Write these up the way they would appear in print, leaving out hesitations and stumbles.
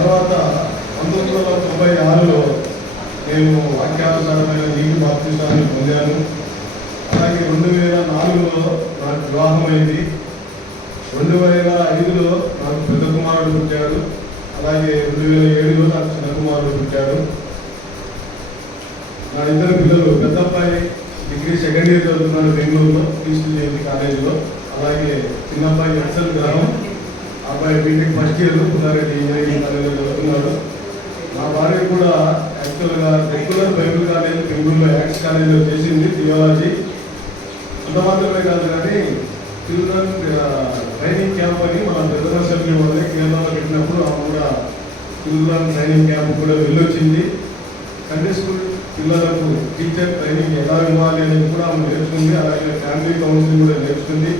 తర్వాత 1996లో నేను వాక్యానుసారమైన నీటి బాప్తిసాన్ని పొందాను. అలాగే 2004లో నాకు వివాహమైంది. 2005లో నాకు పెద్ద కుమారుడు పుట్టాడు. అలాగే 2007లో నాకు చిన్న కుమారుడు పుట్టాడు. నా ఇద్దరు పిల్లలు, పెద్ద అబ్బాయి డిగ్రీ సెకండ్ ఇయర్ చదువుతున్నాడు బెంగళూరులో క్రీస్తు జయంతి కాలేజీలో. అలాగే చిన్న అబ్బాయి ఎక్సెల్ గ్రామం, అబ్బాయి BTech first year Pullareddy engineering కాలేజీలో చదువుతున్నాడు. నా భార్య కూడా యాక్చువల్గా రెగ్యులర్ బైబిల్ కాలేజ్ బెంగళూరులో యాక్స్ కాలేజీలో చేసింది థియాలజీ. అంత మాత్రమే కాదు కానీ చిల్డ్రన్ ట్రైనింగ్ క్యాంప్ అని మన పెద్ద అసెంబ్లీ వాళ్ళని కేరళలో పెట్టినప్పుడు ఆమె కూడా చిల్డ్రన్ ట్రైనింగ్ క్యాంప్ కూడా వెళ్ళొచ్చింది. సండే స్కూల్ పిల్లలకు టీచర్ ట్రైనింగ్ ఎలా ఇవ్వాలి అనేది కూడా ఆమె నేర్చుకుంది. అలాగే ఫ్యామిలీ కౌన్సిలింగ్ కూడా నేర్చుకుంది.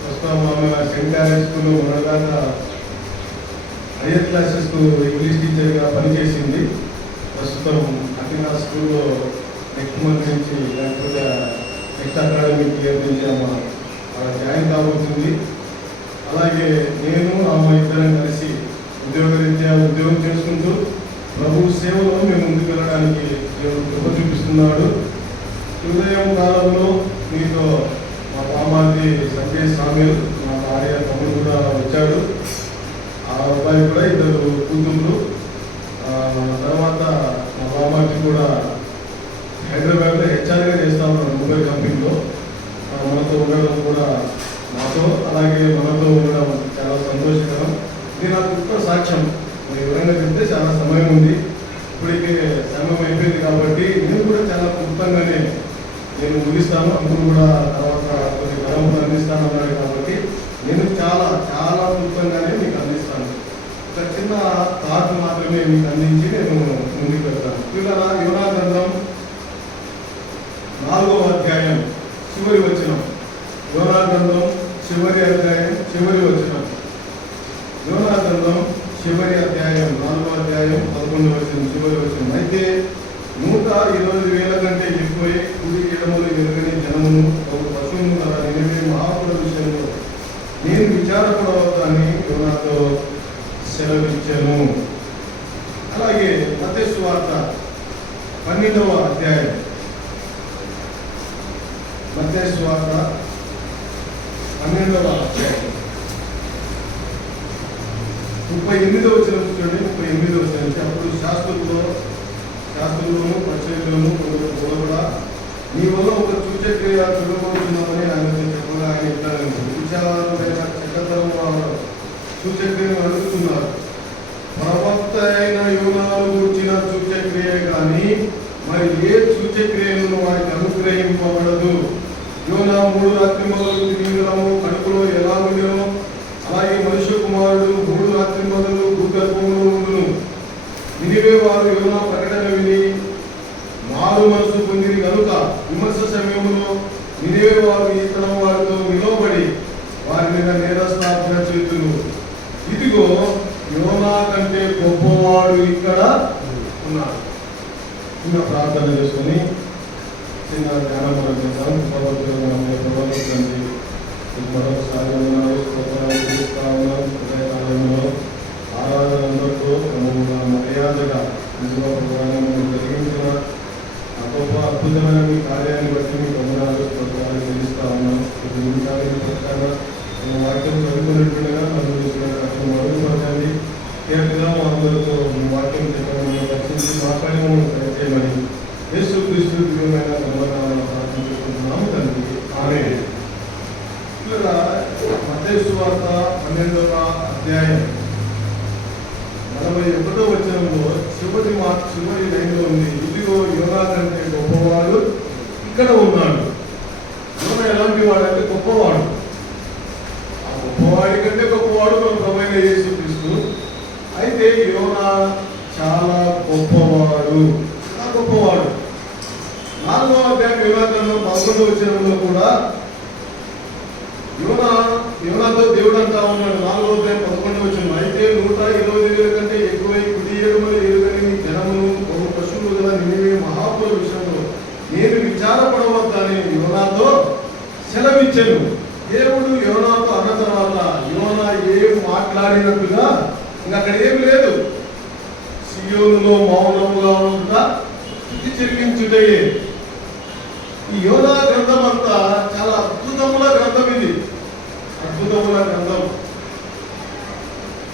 ప్రస్తుతం ఆమె సెంట్ క్యారెట్ స్కూల్లో ఉన్నదాకా హైయర్ క్లాసెస్కు ఇంగ్లీష్ టీచర్గా పనిచేసింది. ప్రస్తుతం అఖిలా స్కూల్లో నెక్స్ట్ మంత్ నుంచి లేకపోతే నెక్స్ట్ అకాడమిక్ ఇయర్ నుంచి ఆమె జాయిన్ కాబోతుంది. అలాగే నేను ఆమె ఇద్దరం కలిసి ఉద్యోగరీత్యా ఉద్యోగం చేసుకుంటూ ప్రభు సేవలో మేము ముందుకు వెళ్ళడానికి దేవుడు కృప చూపిస్తున్నాడు. ఉదయం కాలంలో మీతో మా బామార్ది సంజయ్ సామ్యుల్, మా భార్య తమ్ముడు కూడా వచ్చాడు. ఆ అబ్బాయి కూడా ఇద్దరు కూతుళ్ళు. తర్వాత మా బామార్ది కూడా హైదరాబాద్లో హెచ్ఆర్గా చేస్తా ఉన్నాడు మొబైల్ కంపెనీలో. మనతో ఉండడం కూడా మాతో అలాగే మనతో ఉండడం చాలా సంతోషకరం. ఇది నాకు గొప్ప సాక్ష్యం. వివరంగా చెప్తే చాలా సమయం ఉంది, ఇప్పటికే సమయం అయిపోయింది కాబట్టి నేను కూడా చాలా క్లుప్తంగానే నేను ముగిస్తాను. అందరూ కూడా తర్వాత కొన్ని పరంపరలు అందిస్తాను అన్నాడు కాబట్టి నేను చాలా చాలా క్లుప్తంగానే మీకు అందిస్తాను. ఒక చిన్న థాట్ మాత్రమే మీకు అందించి నేను ముందుకు వెళ్తాను. ఇలా యోనా గ్రంథం 4వ అధ్యాయం చివరి వచనం. యోనా గ్రంథం చివరి అధ్యాయం చివరి వచనం. యోనా గ్రంథం చివరి అధ్యాయం 4వ అధ్యాయం 11వ వచనం చివరి వచనం. అయితే 120,000 కంటే ఎక్కువై కుడి ఎడమలు ఎరుగని జనమును ఒక పశువును గల నినివే మహాపుర విషయంలో నేను విచారపడవద్దని యోనాతో సెలవిచ్చాను. అలాగే మత్తయి సువార్త 12వ అధ్యాయం, మత్తయి సువార్త 12వ అధ్యాయం 38వ వచనం చూడండి. 38వ వచనం నుంచి అప్పుడు శాస్త్రులను పరిచయులను కొందరు కూడా నీ వల్ల ఒక సూచక్రియ చూడబోతున్నామని ఆయనతో చెప్పగా ఆయన ఇట్లాను విచారమైన చెడ్డతరం వాళ్ళ సూచక్రియను అడుగుతున్నారు. ప్రవక్త అయిన యోనాను కూర్చిన సూచక్రియ కానీ మరి ఏ సూచక్రియను వారికి అనుగ్రహింపబడదు. యోనా 3 రాత్రింబగలు తిమింగలము కడుపులో ఎలా ఉండినో అలాగే మనుష్య కుమారుడు 3 రాత్రింబగలు భూగర్భంలో ఉండును. నినివే వారు యోనా ప్రకటన విని మారు మనసు పొందిరి కనుక విమర్శ సమయంలో నినివే వారు ఈ తరం వారితో నిలవబడి వారి మీద నేరస్థాపన చేతులు. ఇదిగో యోనా కంటే గొప్పవాడు ఇక్కడ ఉన్నాడు. చిన్న ప్రార్థన చేసుకుని చిన్న ధ్యానం మనం చేద్దాం. ప్రభావితండి మరొకసారి హృదయకాలంలో ఆరాధనలతో మర్యాదగా జరిగించిన గొప్ప అద్భుతమైన మీ కార్యాన్ని బట్టి మీ వందనాలు స్తోత్రాలు చెల్లిస్తా ఉన్నాం. వాక్యం చదువుకున్నట్టుగా మరుగుపరచండి. కేవలం అందరితో వాక్యం చెప్పమని రక్షించి మాట్లాడి దయచేయమని యేసు క్రీస్తు దివ్యమైన వందనాలను ప్రార్థించుకుంటున్నాము తండ్రి. ఆమేన్. మత్తయి సువార్త 12వ అధ్యాయం 41వ వచనంలో చివరి లైన్లో ఉంది. ఇదిగో యోనా కంటే గొప్పవాడు ఇక్కడ ఉన్నాడు. యోనా ఎలాంటి వాడంటే గొప్పవాడు. ఆ గొప్పవాడి కంటే గొప్పవాడు మన ప్రభువైన యేసు క్రీస్తు. అయితే యోనా చాలా గొప్పవాడు, చాలా గొప్పవాడు. 4వ అధ్యాయం యోనా గ్రంథం 11వ వచనంలో కూడా యోనాతో దేవుడు అంటా ఉన్నాడు. 4వ అధ్యాయం 11వ వచనం. అయితే 120,000 కంటే ఎక్కువై కుడి ఎడమలు ఎరుగని జనమును బహు పశువులు గల నినివే మహాపుర విషయంలో నేను విచారపడవద్దని యోనాతో సెలవిచ్చెను. దేవుడు యోనాతో అన్న తర్వాత యోనా ఏం మాట్లాడినట్టుగా ఇంకా అక్కడ ఏమి లేదు. సియోనులో మౌనముగా ఉంట స్తుతి చెల్లించుటయే. ఈ యోనా గ్రంథం అంతా చాలా అద్భుతముల గ్రంథం. ఇది అద్భుతముల గ్రంథం.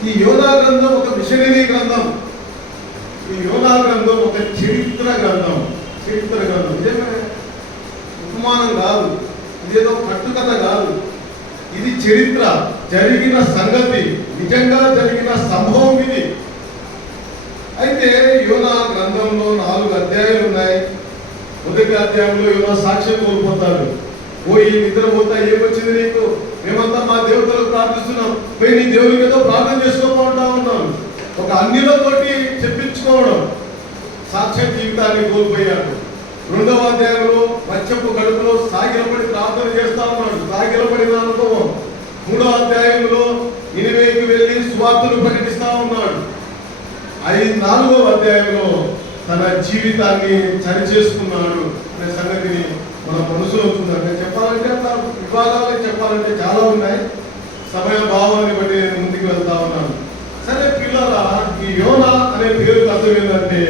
ఈ యోనా గ్రంథం ఒక మిషనరీ గ్రంథం. ఈ యోనా గ్రంథం ఒక చరిత్ర గ్రంథం. చరిత్ర గ్రంథం. ఇదేమే ఉపమానం కాదు, ఇదేదో కట్టుకథ కాదు. ఇది చరిత్ర, జరిగిన సంగతి, నిజంగా జరిగిన సంభవం ఇది. అయితే యోనా గ్రంథంలో 4 అధ్యాయాలు ఉన్నాయి. మొదటి అధ్యాయంలో యోనా సాక్ష్యం కోల్పోతాడు. పోయి నిద్రపోతా, ఏమొచ్చింది నీకు? మేమంతా మా దేవతలకు ప్రార్థిస్తున్నాం, పోయి నీ దేవునికి ఏదో ప్రార్థన చేసుకోకుండా ఉన్నాం. ఒక అన్యులతోటి చెప్పించుకోవడం, సాక్ష్య జీవితాన్ని కోల్పోయాడు. 2వ అధ్యాయంలో మత్స్యపు కడుపులో సాగిలపడి ప్రార్థన చేస్తా ఉన్నాడు, సాగిలపడిన అనుభవం. 3వ అధ్యాయంలో నినివేకి వెళ్ళి సువార్తను ప్రకటిస్తా ఉన్నాడు. 4వ అధ్యాయంలో తన జీవితాన్ని సరిచేసుకున్నాడు అనే సంగతిని మన మనసులో ఉంచుతారు. నేను చెప్పాలంటే అట్లా విభాగాలు చెప్పాలంటే చాలా ఉన్నాయి. సమయ భావాన్ని బట్టి నేను ముందుకు వెళ్తా ఉన్నాను. సరే పిల్లల, ఈ యోనా అనే పేరుకి అర్థం ఏంటంటే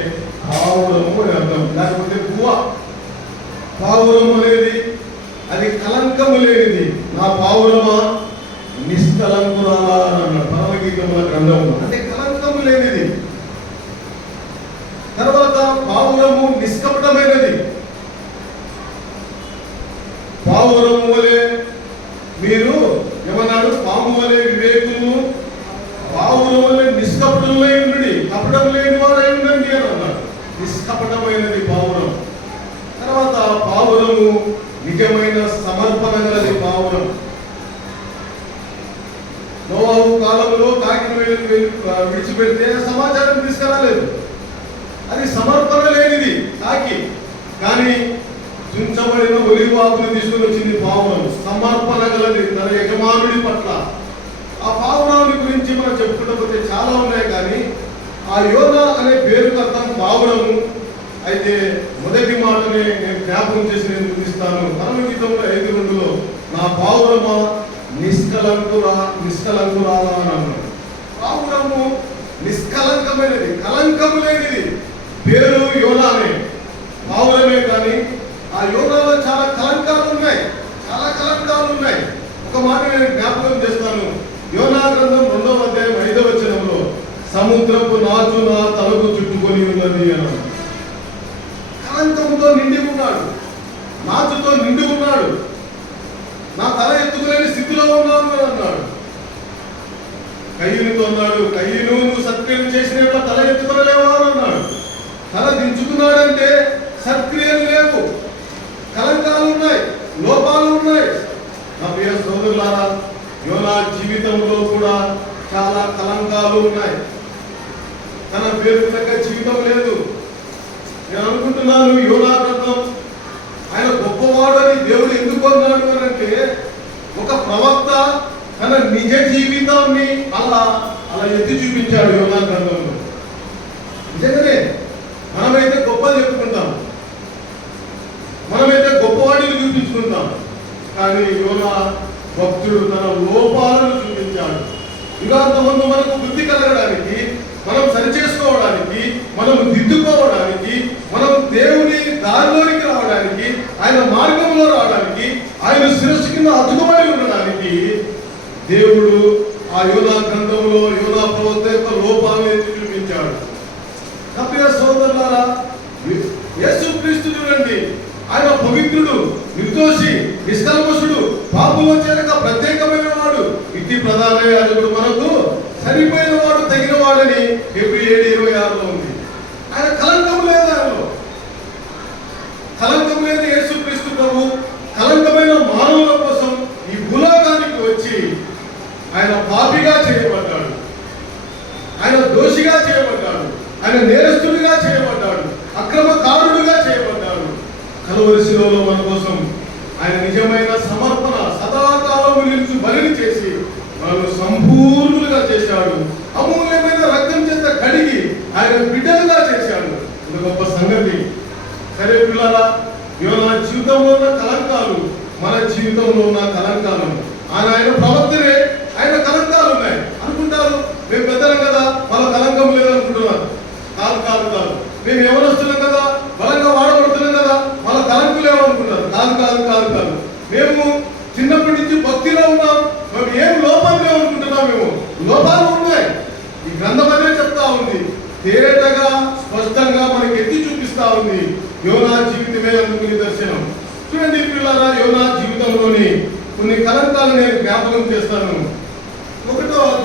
పావురము అని అర్థం, లేకపోతే పువ్వ. పావురము అనేది అది కలంకము లేనిది. నా పావురమా నిష్కలంకురాలా అని అన్నాడు పరమగీతముల గ్రంథము. అంటే కలంకము లేనిది. తర్వాత పావురము నిష్కపటమైనది. పావురము వలె మీరు ఏమన్నాడు? పాము వలె వివేకులు, పావురం వలె నిష్కపటములై ఉండి, కపటం లేని వాడై ఉండండి అని అన్నాడు. నిష్కపటమైనది పావురం. తర్వాత పావురము నిజమైన సమర్పణ గలది. పావురం నోవాహు కాలంలో కాకిని విడిచిపెడితే సమాచారం తీసుకురాలేదు. అది సమర్పణ లేనిది కాకి. కానీ చుంచబడిన ఒలివ ఆకును తీసుకుని వచ్చింది పావురం. సమర్పణ గలది తన యజమానుడి పట్ల. ఆ పావురాన్ని గురించి మనం చెప్పుకుంటే చాలా ఉన్నాయి. కానీ ఆ యోనా అనే పేరుకు అర్థం పావురము. అయితే మొదటి మాటనే నేను జ్ఞాపకం చేసి నేను చూపిస్తాను. పరమగీతంలో 5:2లో నా పావురమా నిష్కలంకురాలా అని అన్నాడు. పావురము నిష్కలంకమైనది, కలంకము లేనిది. పేరు యోనానే, పావురమే. కానీ ఆ యోనాలో చాలా కలంకాలు ఉన్నాయి, చాలా కలంకాలు ఉన్నాయి. ఒక మాట నేను జ్ఞాపకం చేస్తాను. యోనా గ్రంథం 2వ అధ్యాయం 5వ వచనంలో సముద్రపు నాచు నా తలకు చుట్టుకొని ఉన్నది అన్నాడు. కలంకంతో నిండి ఉన్నాడు, నాచుతో నిండి ఉన్నాడు. నా తల ఎత్తుకులేని స్థితిలో ఉన్నాను అని అన్నాడు. కయ్యూనితో అన్నాడు, కయ్యూను నువ్వు సత్క్రియలు చేసినట్ల తల ఎత్తుకోలేవా అని అన్నాడు. తల దించుకున్నాడంటే సత్క్రియలు లేవు, కలంకాలు ఉన్నాయి, లోపాలు ఉన్నాయి. నా ప్రియ సోదరులారా, యోనా జీవితంలో కూడా చాలా కలంకాలు ఉన్నాయి. తన పేరు తగ్గ జీవితం లేదు. నేను అనుకుంటున్నాను యోనా గ్రంథం ఆయన గొప్పవాడని దేవుడు ఎందుకు అన్నాడు అని అంటే, ఒక ప్రవక్త తన నిజ జీవితాన్ని అలా ఎత్తి చూపించాడు యోనా గ్రంథంలో. నిజంగానే మనమైతే గొప్ప చెప్పుకుంటాం, మనమైతే గొప్పవాడిని చూపించుకుంటాం. కానీ యోనా భక్తుడు తన లోపాలను చూపించాడు. యుగాంతమందు మనకు బుద్ధి కలగడానికి, మనం సరిచేసుకోవడానికి, మనం దిద్దుకోవడానికి, మనం దేవుని దారిలోనికి రావడానికి, ఆయన మార్గంలో రావడానికి, ఆయన శిరస్సు కింద అతుకబడి ఉండడానికి దేవుడు ఆ యోనా గ్రంథంలో యోనా ప్రవక్త యొక్క లోపాలను ఎత్తి చూపించాడు. నా ప్రియ సోదరులారా, యేసుక్రీస్తు చూడండి, ఆయన పవిత్రుడు, నిర్దోషి, నిష్కల్మషుడు, పాపులో చేరక ప్రత్యేకమైన వాడు, ఇట్టి ప్రధాన యాజకుడు, మనకు సరిపోయిన వాడు, తగిన వాడని Hebrews 7:26లో ఉంది. ఆయన కలంకం లేదు, ఆయనలో కలంకం లేదు. యేసుక్రీస్తు ప్రభు కలంకమైన మానవుల కోసం ఈ భూలోకానికి వచ్చి ఆయన పాపిగా చేయబడ్డాడు, ఆయన దోషిగా చేయబడ్డాడు, ఆయన నేరస్తుడిగా చేయబడ్డాడు, అక్రమకారుడుగా చేయబడ్డాడు. కలువరి శిలువలో మన కోసం ఆయన నిజమైన సమర్పణ, సదాకాలం నిలిచి బలిని చేసి మనల్ని సంపూర్ణులుగా చేశాడు. అమూల్యమైన రక్తం చేత కడిగి ఆయన బిడ్డలుగా చేశాడు. ఇది గొప్ప సంగతి. సరే పిల్లరా, యోనా జీవితంలో ఉన్న కలంకాలు మన జీవితంలో ఉన్న కలంకాలు. ఆయన ప్రవక్తనే, ఆయన కలంకాలు ఉన్నాయి అనుకుంటారు. మేము పెద్దలం కదా, వాళ్ళ కలంకం లేదనుకుంటున్నారు. కాదు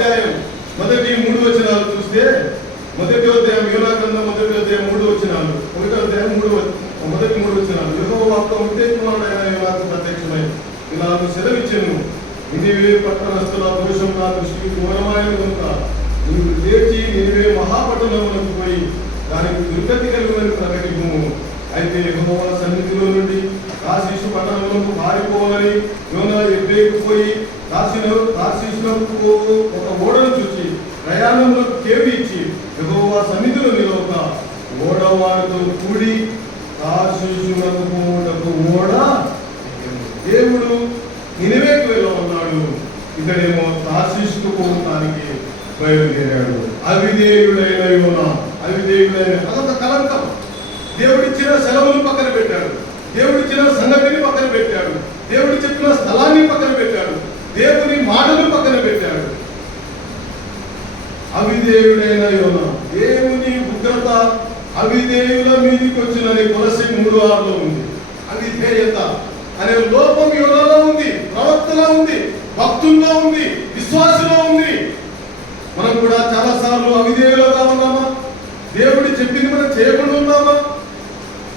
అధ్యాయం మొదటి 3 వచనాలు చూస్తే, మొదటి అధ్యాయం యోనా గ్రంథం మొదటి అధ్యాయం 3 వచనాలు, ఒకటో అధ్యాయం మొదటి 3 వచనాలు. యెహోవా ఉద్దేశకుమారుడైన యోనాకు ప్రత్యక్షమై ఇలాగ సెలవిచ్చెను, నినివే పట్టణస్థుల దోషం నా దృష్టికి ఘోరమైన కనుక నీవు లేచి నినివే మహాపట్టణములకు పోయి దానికి దుర్గతి కలుగునని ప్రకటింపుము. అయితే యెహోవా సన్నిధిలో నుండి తార్షీషు పట్టణములకు పారిపోవాలని యోనా ఎబ్బేకు పోయి తార్షీషులకు పోవు ఒక ఓడను చూచి ప్రయాణంలో కేవి ఇచ్చి యెహోవా సన్నిధిలో నిలవక ఓడవాడితో కూడి తార్షీషులకు పోవుటకు ఓడ దేవుడు నినివేకు వెళ్ళమన్నాడు. ఇతడేమో తార్షీషుకు పోవటానికి బయలుదేరాడు. అవిధేయుడైన యోనా, అవిధేయుడైన అదొక కలంకం. దేవుడిచ్చిన సెలవును పక్కన పెట్టాడు, దేవుడిచ్చిన సంగతిని పక్కన పెట్టాడు, దేవుడు చెప్పిన స్థలాన్ని పక్కన పెట్టాడు, దేవుని మాటలు పక్కన పెట్టాడు. అవిధేయుడైన యోనా, దేవుని ఉగ్రత అవిధేయుల మీదకి వచ్చినని కొలసి 3:6 ఉంది. అవిధేయత అనే లోపం యోనాలో ఉంది, ప్రవక్తలో ఉంది, భక్తుల్లో ఉంది, విశ్వాసంలో ఉంది. మనం కూడా చాలా సార్లు అవిధేయులుగా ఉన్నామా? దేవుడి చెప్పింది మనం చేయకుండా ఉన్నామా?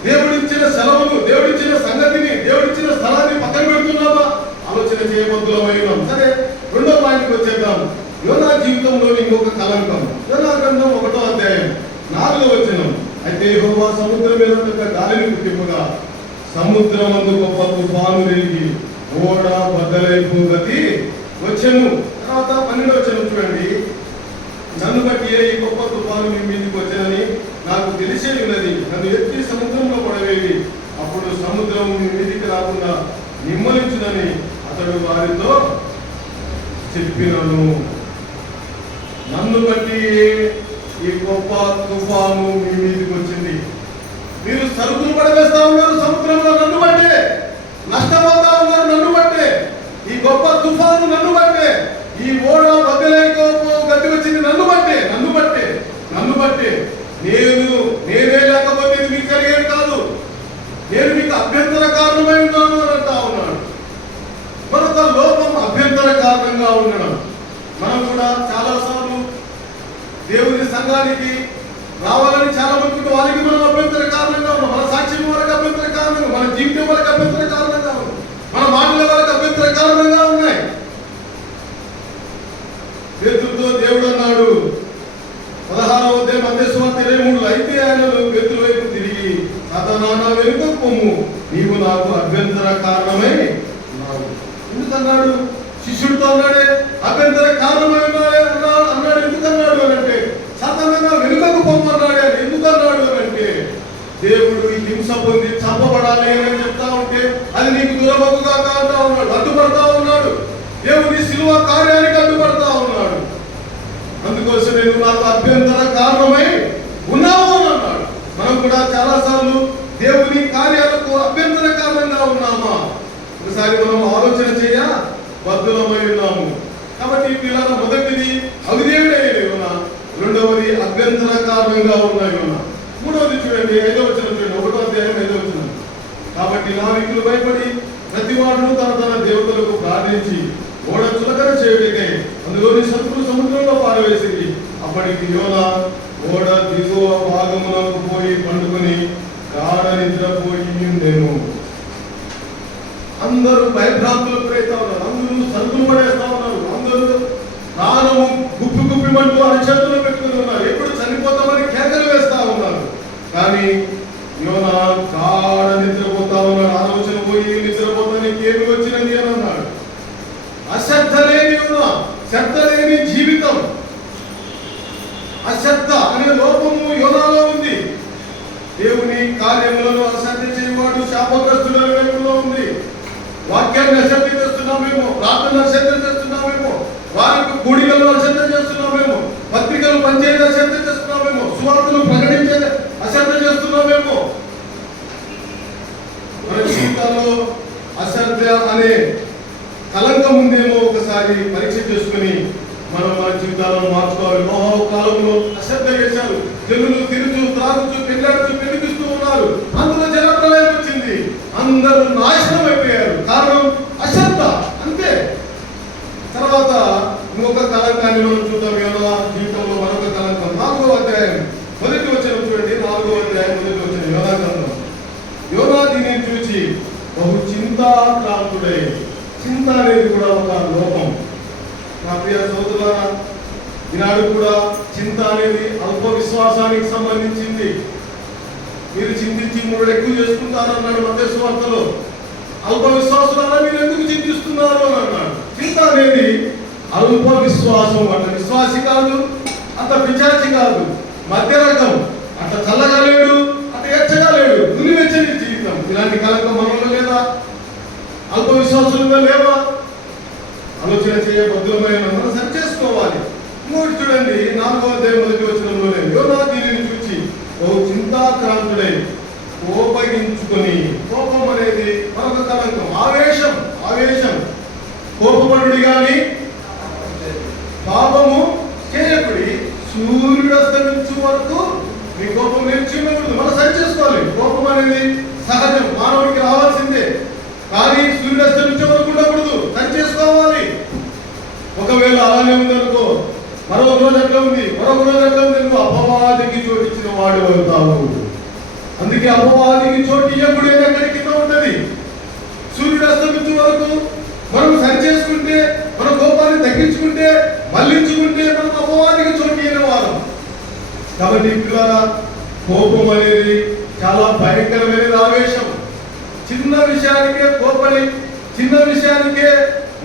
దేవుడిచ్చిన సెలవును, దేవుడిచ్చిన సంగతిని, దేవుడిచ్చిన స్థలాన్ని పక్కన పెడుతున్నామా? ఆలోచన చేయబద్దులమై ఉన్నాం. సరే, రెండో పాయింట్కి వచ్చేద్దాం. యోనా జీవితంలో ఇంకొక కలంకం. యోనా గ్రంథం 1వ అధ్యాయం 4వ వచనం. అయితే యెహోవా సముద్రం మీద గాలిని పుట్టింపగా సముద్రమందు గొప్ప తుఫాను రేగి ఓడ బద్దలైపు గతి వచ్చెను. తర్వాత 12వ వచనం చూడండి. నన్ను బట్టి ఈ గొప్ప తుఫాను మీ మీదకి వచ్చానని నాకు తెలిసే ఉన్నది. నన్ను ఎత్తి సముద్రంలో పడవేది, అప్పుడు సముద్రం మీ మీదికి రాకుండా నిమ్మలించునని అతడు వారితో చెప్పినను. నన్ను బట్టి ఈ గొప్ప తుఫాను మీ మీదకి వచ్చింది. మీరు సరుకులు పడవేస్తా ఉన్నారు సముద్రంలో, నన్ను బట్టే. నష్టపోతా ఉన్నారు, నన్ను బట్టే. ఈ గొప్ప తుఫాను నన్ను బట్టే. ఈ ఓడ బద్దలైకో గతి వచ్చింది నన్ను బట్టే, నన్ను బట్టే, నన్ను బట్టే. నేనే లేకపోతే ఇది మీకు కలిగేది కాదు. నేను మీకు అభ్యంతర కారణమై ఉన్నాను అని అంటా ఉన్నాడు. మరొక లోపం అభ్యంతర కారణంగా ఉండడం. మనం కూడా చాలా సార్లు దేవుని సంఘానికి రావాలని చాలా మంది వాళ్ళకి మనం అభ్యంతర కారణంగా ఉన్నాం. మన సాక్ష్యం వాళ్ళకి అభ్యంతర కారణంగా, మన జీవితం వాళ్ళకి అభ్యంతర కారణంగా ఉంది, మన మాటల వాళ్ళకి అభ్యంతర కారణంగా ఉన్నాయి. పేతురుతో దేవుడు అన్నాడు 16వ అధ్యాయం మత్తయి సువార్త 23. అయితే ఆయన పేతురు వైపు తిరిగి, సాతానా నా వెనుకకు పొమ్ము, నీవు నాకు అభ్యంతర కారణమై ఉన్నావు. ఎందుకన్నాడు? శిష్యుడితో అన్నాడే, అభ్యంతర కారణమై అన్నాడు. ఎందుకన్నాడు అని అంటే, సాతానా నా వెనుకకు పొమ్ము అన్నాడే. ఎందుకన్నాడు అని అంటే, దేవుడు ఈ హింస పొంది చంపబడాలి అని చెప్తా ఉంటే అది నీకు దురవకుగా అంటా ఉన్నాడు, అడ్డుపడతా ఉన్నాడు. దేవుని శిలువ కార్యానికి అడ్డుపడతా ఉన్నాడు. అందుకోసం నేను నాకు అభ్యంతర కారణమై ఉన్నావు అని అన్నాడు. మనం కూడా చాలా సార్లు దేవుని కార్యాలకు అభ్యంతర కారణంగా ఉన్నామా? ఒకసారి మనం ఆలోచన చేయ బద్దులమై ఉన్నాము. కాబట్టి పిల్లల మొదటిది అవిధేయుడైన యోనా, రెండవది అభ్యంతర కారణంగా ఉన్న యోనా. మూడవది చూడండి 5వ వచనం చూడండి, 1వ అధ్యాయం 5వ వచనం. కాబట్టి నావికులు భయపడి ప్రతివాడును తన దేవతలకు ప్రార్థించి ఓడ చులకన చేయుటకై అందులోని శత్రులు సముద్రంలో పారవేసింది. అప్పటికి యోనా ఓడ దిగువ భాగమునకు పోయి పండుకొని గాఢ నిద్రపోయి నేను. అందరూ భయభ్రాంతులు ప్రేతా ఉన్నారు, అందరూ సరుకులు పడేస్తా ఉన్నారు, అందరూ ప్రాణము గుప్పిమంటూ అరచేతులు పెట్టుకుని ఉన్నారు, ఎప్పుడు చనిపోతామని కేకలు వేస్తా ఉన్నారు. కానీ యోనా గాఢ నిద్రపోతా ఉన్నాడు. ఆలోచన పోయి నిద్రపోతానికి ఏమి వచ్చినది అని అన్నాడు. అశ్రద్ధ లేని యోనా, శ్రద్ధ లేని జీవితం, అశ్రద్ధ అనే లోపము యోనాలో ఉంది. దేవుని కార్యములను అశ్రద్ధ చేయవాడు శాపగ్రస్తుల వైపులో ఉంది. వాక్యాన్ని అశ్రద్ధ చేస్తున్నామేమో, ప్రార్థన అశ్రద్ధ చేస్తున్నామేమో, వారికి కూడికలు అశ్రద్ధ చేస్తున్నామేమో, పత్రికలు పనిచేయడం అశ్రద్ధ చేస్తున్నామేమో, సువార్తలు ప్రకటించేది అశ్రద్ధ చేస్తున్నామేమో. మన జీవితాల్లో అశ్రద్ధ అనే కలంకం ఉందేమో ఒకసారి పరీక్ష చేసుకుని మనం మన జీవితాలను మార్చుకోవాలి. నోహు కాలంలో అశ్రద్ధ చేశారు. జనులు తిరుగుతూ త్రాగుతూ పెళ్ళాడుతూ పెళ్లిస్తూ ఉన్నారు. అందులో జలప్రలయం వచ్చింది, అందరూ నాశనం అయిపోయారు. కారణం అశ్రద్ధ, అంతే. తర్వాత ఇంకొక కలంకం కలంకాన్ని మనం చూద్దాం. యోనా జీవితంలో మరొక కలంకం 4వ అధ్యాయం మొదటి వచనం చూడండి. 4వ అధ్యాయం మొదటి వచనం యోనా గ్రంథం. యోనా దీనిని చూచి బహు చింతాక్రాంతుడై, చింత అనేది కూడా ఒక లోపం. నా ప్రియ సోదరులారా, ఈనాడు కూడా చింత అనేది అల్ప విశ్వాసానికి సంబంధించింది. మీరు చింతించి 3 ఎక్కువ చేసుకుంటారు అన్నాడు మత్తయి సువార్తలో. అల్ప విశ్వాసులారా మీరు ఎందుకు చింతిస్తున్నారు అని అన్నాడు. చింత అనేది అల్ప విశ్వాసం. అంట విశ్వాసి కాదు, అంత పిచాచి కాదు, మధ్య రకం. అంత చల్లగా లేడు, అంత ఎచ్చగా లేడు, నులివెచ్చని జీవితం. ఇలాంటి కలంకం మనలో లేదా? అల్ప విశ్వాసులుగా లేవా? ఆలోచన చేయబద్ధమైన మనం సరి చేసుకోవాలి. ఇంకోటి చూడండి, 4వ అధ్యాయం మొదటి వచనంలోనే యోనా దీనిని చూచి ఓ చింతాక్రాంతుడై కోపగించుకొని, కోపం అనేది మరొక కలంకం. ఆవేశం, ఆవేశం. కోపపడుడి గాని పాపము చేయకుడి, సూర్యుడు అస్తమించు వరకు మీ కోపం నేర్చుకోకూడదు. మనం సరి చేసుకోవాలి. కోపం అనేది సహజం, మానవుడికి రావాల్సిందే. కానీ సూర్యుడు అస్తమించే వరకు ఉండకూడదు, సరి చేసుకోవాలి. ఒకవేళ అలానే ఉందనుకో, మరొక రోజు ఎట్లా ఉంది, మరొక రోజు ఎట్లా ఉంది, నువ్వు అపవాదికి చోటిచ్చిన వాడు అవుతావు. అందుకే అపవాదికి చోటు ఇవ్వకూడదు. ఎక్కడి కింద ఉంటది. సూర్యుడు అస్తమించే వరకు మనం సరి చేసుకుంటే, మన కోపాన్ని తగ్గించుకుంటే, మళ్లించుకుంటే మనం అపవాదికి చోటు ఇవ్వని వారం. కాబట్టి పిల్లల కోపం అనేది చాలా భయంకరమైనది. ఆవేశం, చిన్న విషయానికే కోపడి, చిన్న విషయానికే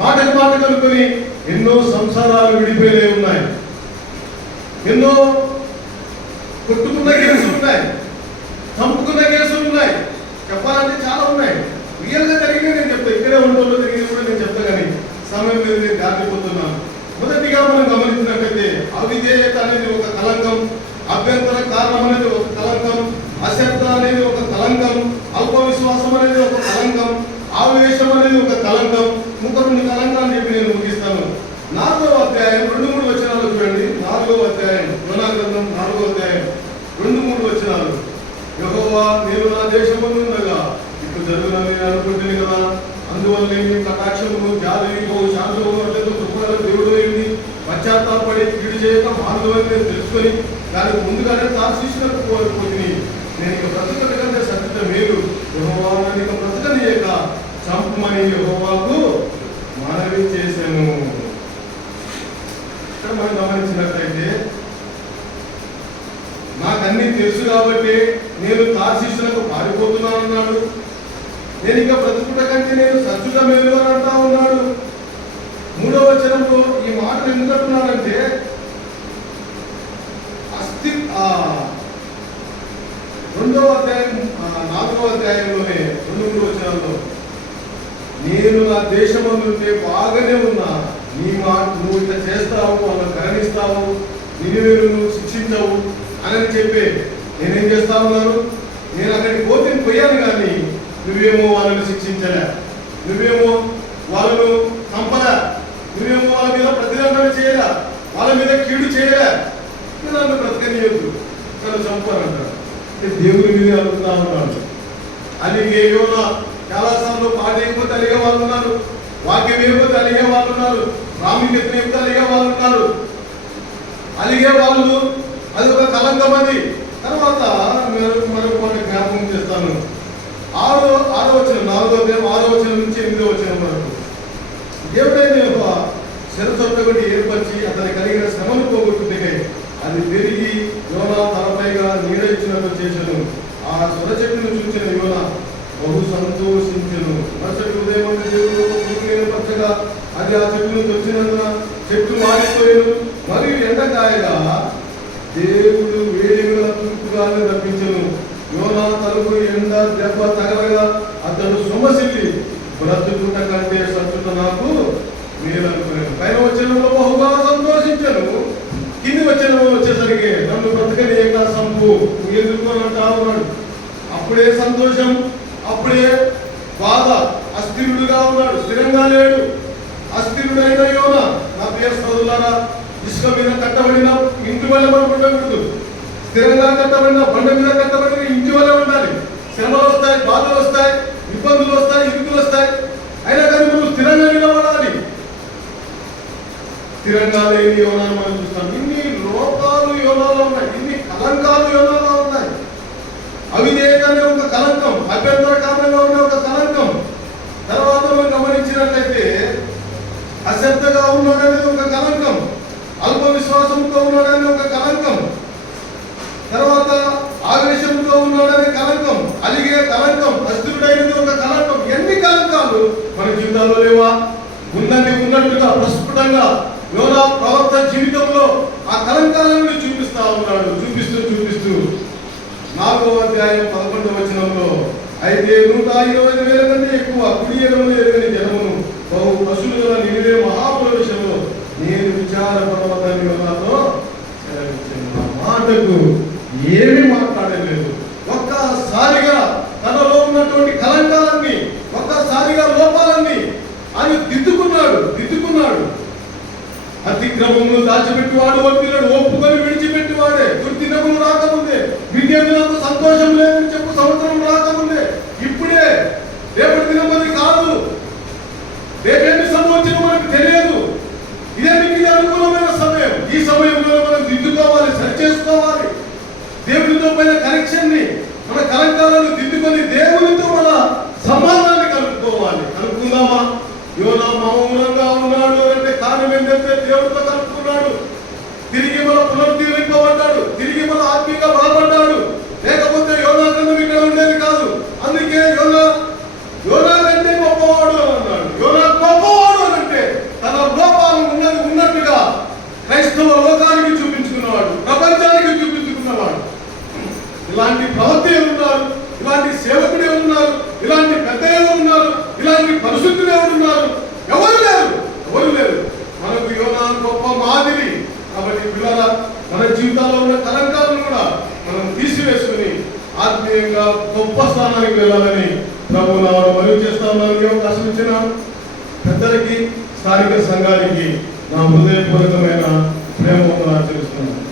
మాటకు మాట కలుపుకొని ఎన్నో సంసారాలు విడిపోయే ఉన్నాయి. ఎన్నో కొట్టుకున్న కేసులు ఉన్నాయి, చంపుకున్న కేసులు ఉన్నాయి. చెప్పాలంటే చాలా ఉన్నాయి. రియల్ గా జరిగిన నేను చెప్తా, ఇక్కడే ఉండడంలో జరిగింది కూడా నేను చెప్తా, కానీ సమయం మీద నేను దాటిపోతున్నాను. మొదటిగా మనం గమనించినట్లయితే అవిధేయత అనేది ఒక కలంకం, అభ్యంతర కారణం అనేది ఒక కలంకం, అశ్రద్ధ అనేది ఒక కలంకం, అల్ప విశ్వాసం అనేది ఒక కలంకం, ఆవేశం అనేది ఒక కలంకం. ఇంకొక 2 కలంకాలు చెప్పి నేను ముగిస్తాను. 4వ అధ్యాయం 2-3 వచనాలు చూడండి. 4వ అధ్యాయం యోనా గ్రంథం 4వ అధ్యాయం 2-3 వచనాలు. యెహోవా నేను నా దేశమందు ఉండగా ఇప్పుడు జరుగునని నేను అనుకుంటుంది కదా, అందువల్ల నేను కటాక్షమును జాలి బహు శాంతము అత్యంత కృపగల దేవుడు అయింది, పశ్చాత్తాపడి కీడు చేయక మానవుని నేను తెలుసుకొని దానికి ముందుగానే తార్షీషునకు కోరుకుంటుని నేను ఇక బ్రతకట కంటే సత్యత మేలు, యెహోవా నన్ను ఇక బ్రతకనీయక చంపమని యెహోవాకు మనవి చేశాను. ఇక్కడ మనం గమనించినట్లయితే నాకన్నీ తెలుసు కాబట్టి నేను తార్షీషునకు పారిపోతున్నాను అన్నాడు. నేను ఇక బ్రతుకుట కంటే నేను సత్యుగా మేలు అని అంటా ఉన్నాడు. 3వ వచనంలో ఈ మాటలు ఎందుకు అంటున్నాడంటే, 2వ అధ్యాయం 4వ అధ్యాయంలోనే 2-3 వచనాల్లో నేను నా దేశమందుంటే బాగానే ఉన్నా, నీ మాట నువ్వు ఇట్లా చేస్తావు, వాళ్ళని కరణిస్తావు, నిన్ను నువ్వు శిక్షించవు అని చెప్పే నేనేం చేస్తా ఉన్నాను. నేను అక్కడికి పోయాను కానీ నువ్వేమో వాళ్ళని శిక్షించలే, నువ్వేమో వాళ్ళను చంపలే, నువ్వేమో వాళ్ళ మీద ప్రతిదండన చేయలే, వాళ్ళ మీద కీడు చేయలే. నన్ను బ్రతకనియొద్దు, నన్ను చంపాలంటాడు. దేవుని మీద అడుగుతా ఉన్నాడు. అలిగే యోనా చాలాసార్లు పాట అయిపోతే అలిగే వాళ్ళు ఉన్నారు, వాక్యం అయిపోతే అలిగే వాళ్ళు ఉన్నారు, ప్రాముఖ్యత అయిపోతే అలిగే వాళ్ళు ఉన్నారు. అలిగే వాళ్ళు అది ఒక కలంకం. అది తర్వాత మరొక జ్ఞాపకం చేస్తాను. 6వ వచనం 4వ అధ్యాయం 6వ వచనం నుంచి 8వ వచనం వరకు దేవుడైన యెహోవా శిరసొట్టబడి ఏర్పరిచి అతని కలిగిన శ్రమను పోగొట్టుకునే అది పెరిగి యోనా తలపైగా నీడ ఇచ్చినట్టు చేశాను. ఆ సొర చెట్టును చూసిన యోనా బహు సంతోషించను. మరుసటి ఉదయం దేవుడు పచ్చగా అది ఆ చెట్టును వచ్చినందున చెట్టు మారిపోయాను. మరియు ఎండకాయగా దేవుడు వేడిగా తూర్పుగానే రప్పించను. యోనా తలుపు ఎండ దెబ్బ తగలగా అతడు సొమసిల్లి బ్రతుకుట కంటే సత్తుట నాకు మేలనుకున్నాను. పైన వచనంలో బహుగా సంతోషించను, కింది వచనంలో వచ్చేసరికి నన్ను బ్రతకనీయక సంపు ఎందుకు అని అంటా ఉన్నాడు. అప్పుడే సంతోషం, అప్పుడే బాధ. అస్థిరుడుగా ఉన్నాడు, స్థిరంగా లేడు. అస్థిరుడైన యోనా నా ప్రియ సోదరులారా, ఇసుక మీద కట్టబడిన ఇంటి వల్ల మనం ఉండకూడదు. స్థిరంగా కట్టబడిన బండ మీద కట్టబడిన ఇంటి వల్ల ఉండాలి. శ్రమలు వస్తాయి, బాధలు వస్తాయి, ఇబ్బందులు వస్తాయి, ఇరుకులు వస్తాయి, అయినా కానీ మనం స్థిరంగా నిలబడాలి. స్థిరంగా లేని యోనాను మనం చూస్తాం. ఇన్ని లోపాలు యోనాలో ఉన్నాయి, ఇన్ని కలంకాలు యోనాలో ఉన్నాయి. అవిధేయతనే ఒక కలంకం, అభ్యంతరకారంగా ఉండే ఒక కలంకం. తర్వాత మనం గమనించినట్లయితే అశ్రద్ధగా ఉన్నాడనేది ఒక కలంకం, అల్ప విశ్వాసంతో ఉన్నాడని ఒక కలంకం, తర్వాత ఆవేశంతో ఉన్నాడనే కలంకం, అలిగే కలంకం, అస్థిరుడైనది ఒక కలంకం. ఎన్ని కలంకాలు మన జీవితాల్లో లేవా? ఉన్నది ఉన్నట్టుగా ప్రస్ఫుటంగా యోనా ప్రవక్త జీవితంలో ఆ కలంకాలను చూపిస్తా ఉన్నాడు. చూపిస్తూ 4వ అధ్యాయం 11వ వచనంలో, అయితే 120,000 కంటే ఎక్కువ కుడి ఎడమలు ఎరుగని జనమును బహు పశువుల నిలివే మహాప్రవేశంలో నేను విచారపడవద్దని యోనాతో సెలవిచ్చాను. ఆ మాటకు ఏమి మాట్లాడలేదు. ఒక్కసారిగా తనలో ఉన్నటువంటి కలంకాలన్నీ, ఒక్కసారిగా లోపాలన్నీ ఆయన దిద్దుకున్నాడు. అతిక్రమమును దాచిపెట్టివాడు వడ్డీలను ఒప్పుకొని విడిచిపెట్టివాడే. దుర్దినములు రాకముందే, విద్యార్థులకు సంతోషం లేదని చెప్పు సంవత్సరం రాకముందే, ఇప్పుడే రేపటి దినం అది కాదు, రేపేమి సంభవించడం మనకు తెలియదు. ఇదే మీకు అనుకూలమైన సమయం. ఈ సమయంలో మనం దిద్దుకోవాలి, సరి చేసుకోవాలి. దేవునితో పైన కనెక్షన్ ని, మన కలంకాలను దిద్దుకొని దేవునితో మన సంబంధాన్ని కలుపుకోవాలి. కలుపుకుందామా? యోనా మౌనంగా ఉన్నాడు అంటే కారణం ఏంటంటే దేవుడితో కలుపుకున్నాడు, తిరిగి మన పునరుద్ధరింపబడ్డాడు, తిరిగి మన ఆత్మీయంగా బలపడ్డాడు. లేకపోతే యోనా గ్రంథం ఇక్కడ ఉండేది కాదు. అందుకే యోనా కంటే గొప్పవాడు అని అన్నాడు. యోనా గొప్పవాడు అని అంటే తన లోపాలు ఉన్నట్టుగా క్రైస్తవ లోకానికి చూపించుకున్నవాడు, ప్రపంచానికి చూపించుకున్నవాడు. ఇలాంటి ప్రవక్తలు ఉన్నారు, ఇలాంటి సేవకుడే ఉన్నారు, ఇలాంటి పెద్దలు ఉన్నారు, ఇలాంటి పరిశుద్ధులు ఉన్నారు. ఎవరు లేరు. మనకు యోనా గొప్ప మాదిరి. కాబట్టి పిల్లల మన జీవితాల్లో ఉన్న కలంకాలను కూడా మనం తీసివేసుకుని ఆత్మీయంగా గొప్ప స్థానానికి వెళ్ళాలని ప్రభువు నామమున మనవి చేస్తామని అవకాశం ఇచ్చిన పెద్దలకి, స్థానిక సంఘానికి నా హృదయపూర్వకమైన ప్రేమ ఆచరిస్తున్నాను.